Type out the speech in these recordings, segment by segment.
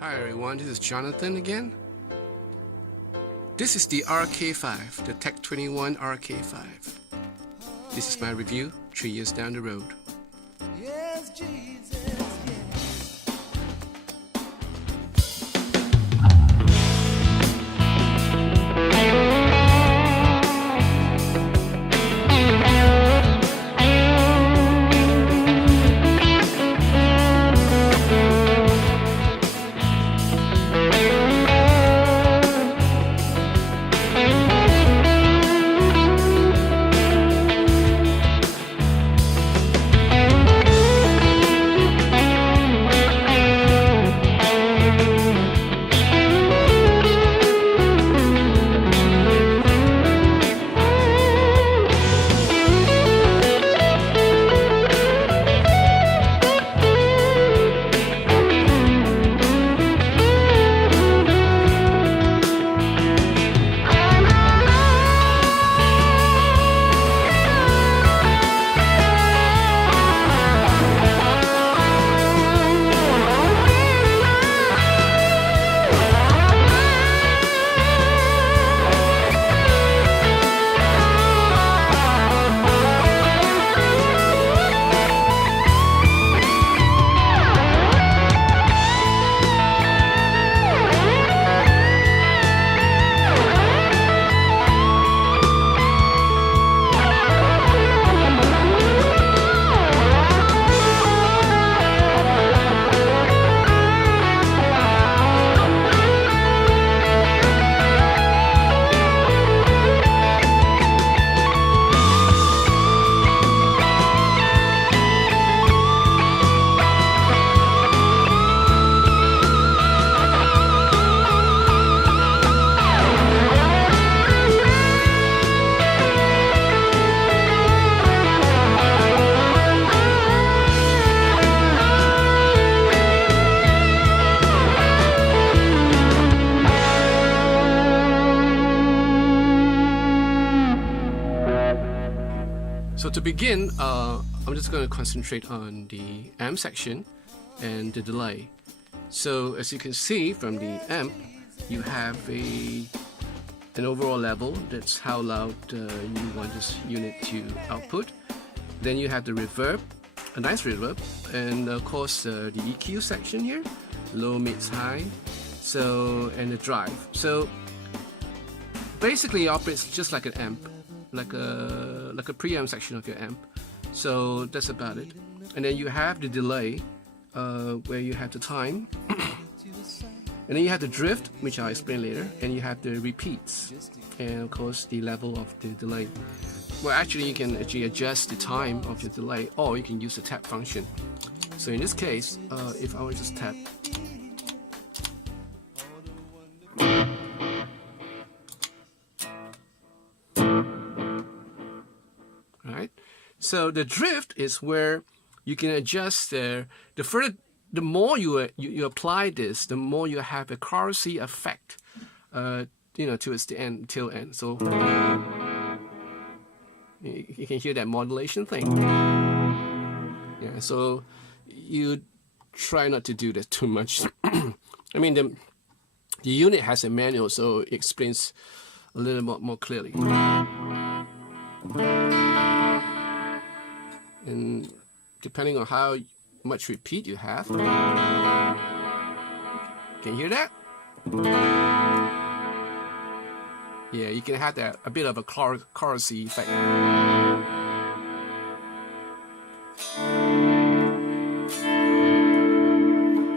Hi everyone, this is Jonathan again. This is the RK5, the Tech21 RK5. This is my review 3 years down the road. Yes, Jesus. So to begin, I'm just going to concentrate on the amp section and the delay. So as you can see from the amp, you have an overall level, that's how loud you want this unit to output. Then you have the reverb, a nice reverb, and of course the EQ section here, low, mid, high, and the drive. So basically it operates just like an amp, like a preamp section of your amp. So that's about it. And then you have the delay, where you have the time, and then you have the drift, which I'll explain later, and you have the repeats, and of course the level of the delay. Well, actually you can adjust the time of your delay, or you can use the tap function. So in this case, if I were just tap, so the drift is where you can adjust the more you apply this, the more you have a chorusy effect, towards the end, till end. So you can hear that modulation thing. Yeah, so you try not to do that too much. I mean, the unit has a manual, so it explains a little more clearly. And depending on how much repeat you have, can you hear that? Yeah, you can have that a bit of a chorusy effect.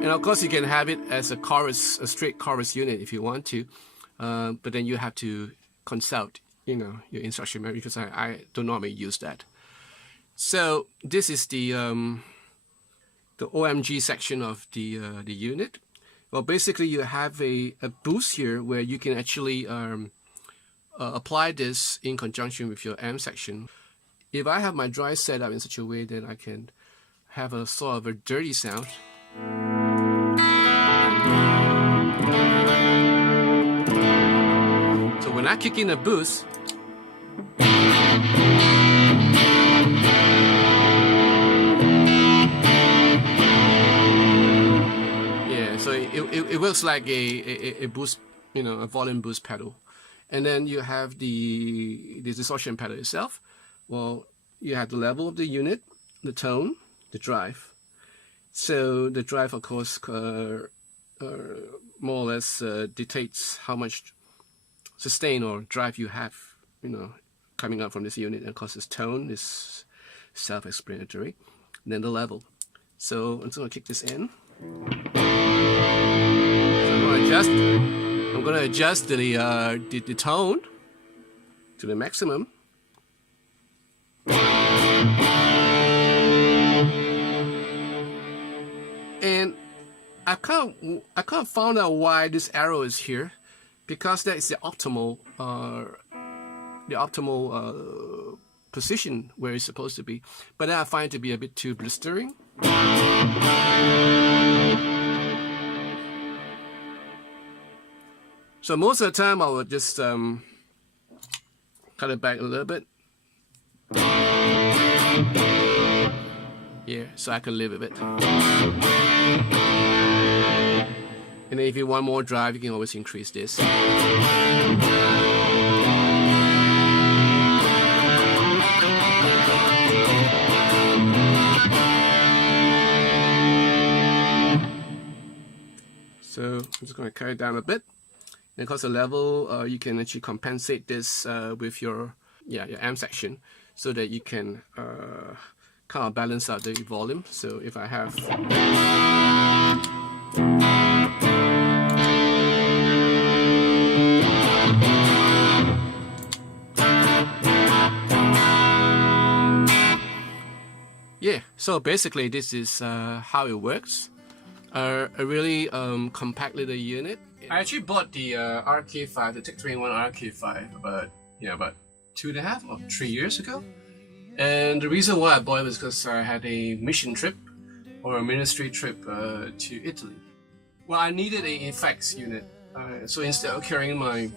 And of course, you can have it as a straight chorus unit if you want to, but then you have to consult, your instruction manual, because I don't normally use that. So this is the Omg section of the unit. Well, basically you have a boost here where you can actually apply this in conjunction with your amp section. If I have my drive set up in such a way that I can have a sort of a dirty sound. So when I kick in a boost, it works like a boost, a volume boost pedal. And then you have the distortion pedal itself. Well, you have the level of the unit, the tone, the drive. So the drive, of course, more or less dictates how much sustain or drive you have, coming out from this unit. And of course, this tone is self-explanatory. And then the level. So I'm just going to kick this in. So I'm going to adjust the tone to the maximum. And I can't find out why this arrow is here, because that is the optimal position where it's supposed to be. But then I find it to be a bit too blistering. So most of the time I would just cut it back a little bit. Yeah, so I can live with it. And then if you want more drive, you can always increase this. So I'm just going to cut it down a bit. And because the level, you can actually compensate this with your amp section, so that you can kind of balance out the volume. So if I have so basically this is how it works. A really compact little unit. I actually bought the RK5, the Tech21 RK5 about 2.5 or 3 years ago. And the reason why I bought it was because I had a mission trip or a ministry trip to Italy. Well, I needed an effects unit. So instead of carrying my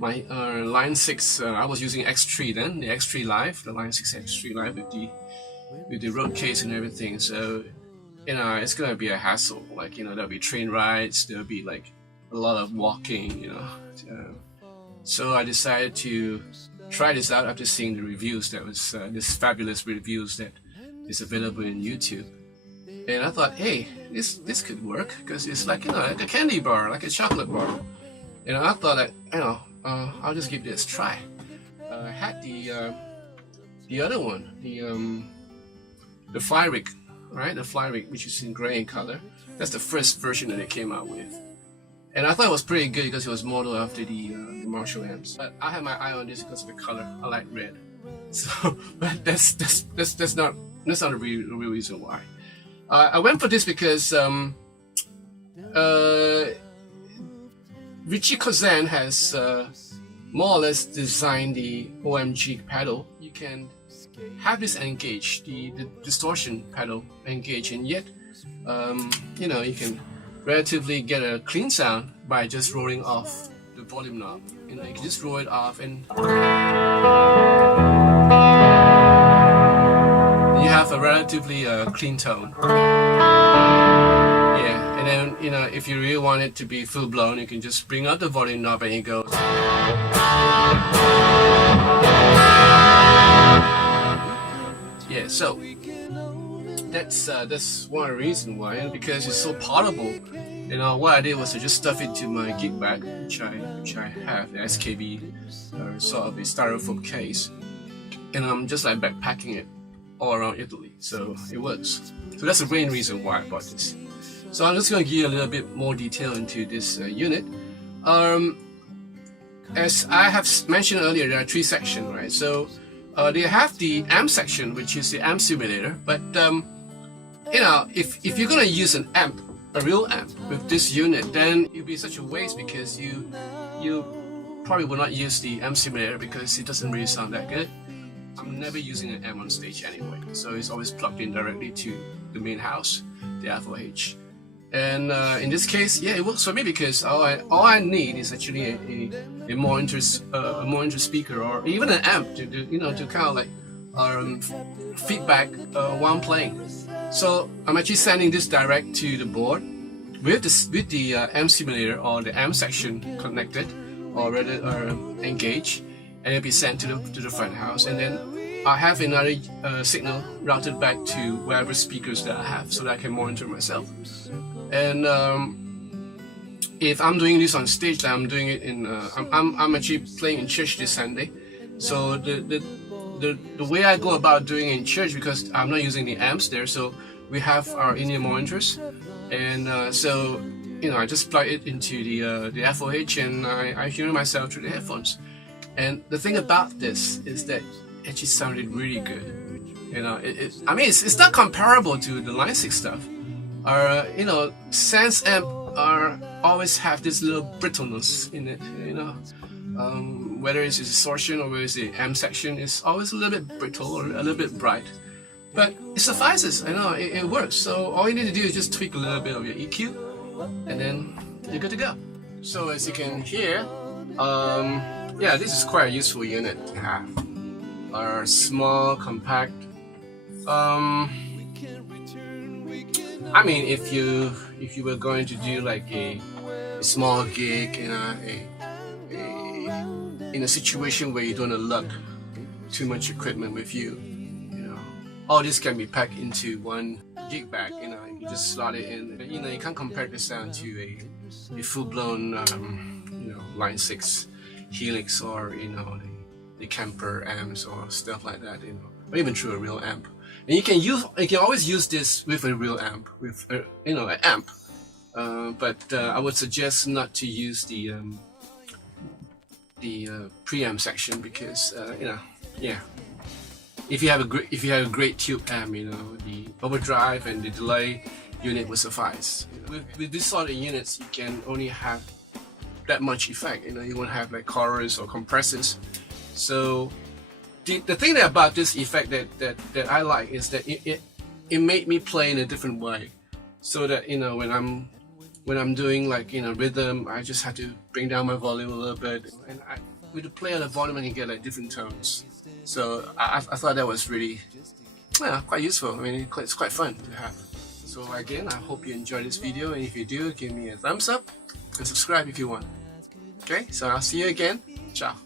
Line 6, I was using X3 then, the X3 Live, the Line 6 X3 Live with the road case and everything. So it's gonna be a hassle. Like there'll be train rides, there'll be like a lot of walking. So I decided to try this out after seeing the reviews. That was this fabulous reviews that is available in YouTube. And I thought, hey, this could work, because it's like like a candy bar, like a chocolate bar. And I thought that I'll just give this a try. I had the other one, the Fly Rig, right? The Fly Rig, which is in gray in color. That's the first version that it came out with. And I thought it was pretty good because it was modeled after the Marshall amps. But I had my eye on this because of the color. I like red. So, but that's not the real reason why. I went for this because Richie Kozen has more or less designed the Omg pedal. You can have this engaged, the distortion pedal engaged, and yet you can relatively get a clean sound by just rolling off the volume knob. You can just roll it off and you have a relatively clean tone. Yeah, and then if you really want it to be full blown, you can just bring up the volume knob and it goes. Yeah, so that's one reason why, and because it's so portable. What I did was to just stuff it to my gig bag, which I have, the SKB, sort of a styrofoam case, and I'm just like backpacking it all around Italy. So it works. So that's the main reason why I bought this. So I'm just going to give you a little bit more detail into this unit. As I have mentioned earlier, there are 3 sections, right? So they have the amp section, which is the amp simulator. But if you're gonna use an amp, a real amp with this unit, then it'd be such a waste, because you probably will not use the amp simulator because it doesn't really sound that good. I'm never using an amp on stage anyway, so it's always plugged in directly to the main house, the FOH. And in this case, yeah, it works for me, because all I need is actually a monitor speaker, or even an amp to kind of like feedback while I'm playing. So I'm actually sending this direct to the board with the amp simulator or the amp section connected or rather engaged, and it'll be sent to the front house, and then I have another signal routed back to whatever speakers that I have, so that I can monitor myself. And if I'm doing this on stage, like I'm doing it in I'm actually playing in church this Sunday. So the way I go about doing it in church, because I'm not using the amps there, so we have our in-ear monitors, and so I just plug it into the FOH, and I hear myself through the headphones. And the thing about this is that it actually sounded really good. I mean, it's not comparable to the Line 6 stuff. Sense amp always have this little brittleness in it. Whether it's a distortion or whether it's the amp section, it's always a little bit brittle or a little bit bright. But it suffices. It works. So all you need to do is just tweak a little bit of your EQ, and then you're good to go. So as you can hear, yeah, this is quite a useful unit to have. Our small, compact. I mean, if you were going to do like a small gig in a situation where you don't lug too much equipment with you, all this can be packed into one gig bag. You just slot it in. You can't compare the sound to a full-blown Line 6 Helix or the Kemper amps or stuff like that, or even through a real amp. And you can always use this with a real amp, with an amp. But I would suggest not to use the preamp section, because yeah. If you have a great tube amp, the overdrive and the delay unit will suffice. With this sort of units, you can only have that much effect. You won't have like chorus or compressors. So the thing about this effect that I like is that it made me play in a different way. So that when I'm doing like rhythm, I just have to bring down my volume a little bit, and with the play on the volume, I can get like different tones. So I thought that was really quite useful. I mean, it's quite fun to have. So again, I hope you enjoyed this video, and if you do, give me a thumbs up and subscribe if you want. Okay, so I'll see you again. Ciao.